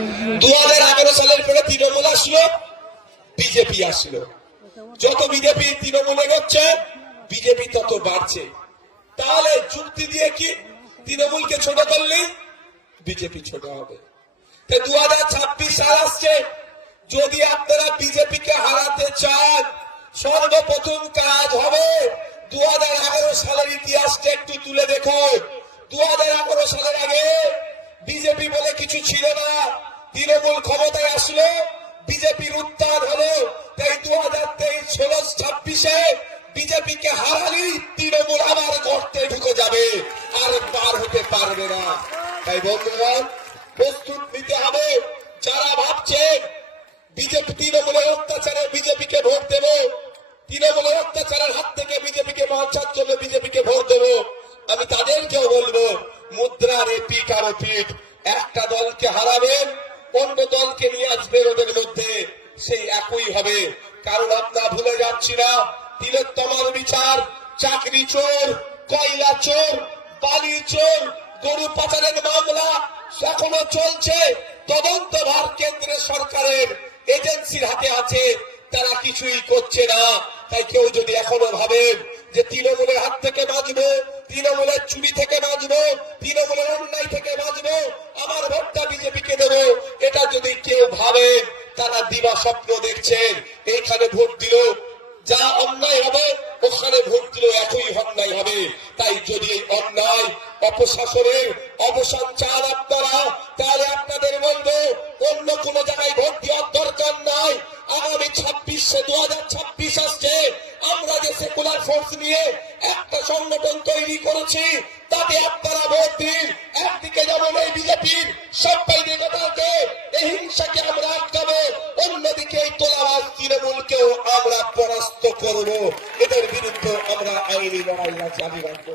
2011 সালের পরে তৃণমূল আসলো, বিজেপি আসলো। যত বিজেপি তৃণমূলে গেছে বিজেপি তত বাড়ছে। তাহলে যুক্তি দিয়ে কি তৃণমূলকে ছোট করলে বিজেপি ছোট হবে? 2026 সাল আসছে, যদি আপনারা বিজেপিকে হারাতে চান সর্বপ্রথম কাজ হবে 2011 সালের ইতিহাসটা একটু তুলে দেখো। 2011 সালের আগে বিজেপি বলে কিছু ছিল না, তৃণমূল ক্ষমতায় আসলো, বিজেপির উত্থান হলো। তাই 2023-26-26-এ বিজেপিকে হারালি তৃণমূল আবার গর্তে ঢুকে যাবে, আর পার হতে পারবে না। তাই বন্ধুরা প্রস্তুত নিতে হবে। যারা ভাবছেন বিজেপি তৃণমূলের অত্যাচারে বিজেপিকে ভোট দেব, তৃণমূলের অত্যাচারের হাত থেকে বিজেপিকে বাঁচার জন্য বিজেপিকে ভোট দেব, আমি তাদেরকেও বলবো মুদ্রার এপিঠ আর ওপিঠ। একটা দলকে হারাবেন, অন্য দলকে নিয়ে আসবেন, ওদের মধ্যে সেই একই হবে। কারণ আমরা ভুলে যাচ্ছি না তিলোত্তমার বিচার, চাকরি চোর, কয়লা চোর, বালি চোর, গরু পাচারের মামলা এখনো চলছে। তদন্ত ভার কেন্দ্রের সরকারের এজেন্সির হাতে আছে, তারা কিছুই করছে না। তাই কেউ যদি এখনো ভাবেন যে তৃণমূলের হাত থেকে বাঁচবো, তৃণমূলের চুরি থেকে বাঁচবো, তৃণমূলের অন্যায় থেকে বাঁচবো, আমার ভোটটা বিজেপিকে দেবো, এটা যদি কেউ ভাবেন তারা দিবা স্বপ্ন দেখছেন। এইখানে ভোট দিল যা অন্যায় হবে, ওখানে ভোট দিল একই অন্যায় হবে। তাই যদি এই অন্যায় অপশাসনের অবসান চান আপনারা, তাহলে আপনাদের বলবো অন্য কোন জায়গায় ভোট দেওয়ার দরকার নাই। আগামী 2026 আসছে, আমরা যে সেকুলার ফোর্স নিয়ে একটা সংগঠন তৈরি করেছি, তাতে আপনারা ভোট দিন। একদিকে যেমন এই বিজেপির সাম্প্রদায়িকতাকে, এই হিংসাকে আমরা আটকাবো, অন্যদিকে এই তোলাবাজ তৃণমূলকেও আমরা পরাস্ত করবো। এদের বিরুদ্ধে আমরা আইনি লড়াই জারি রাখবো।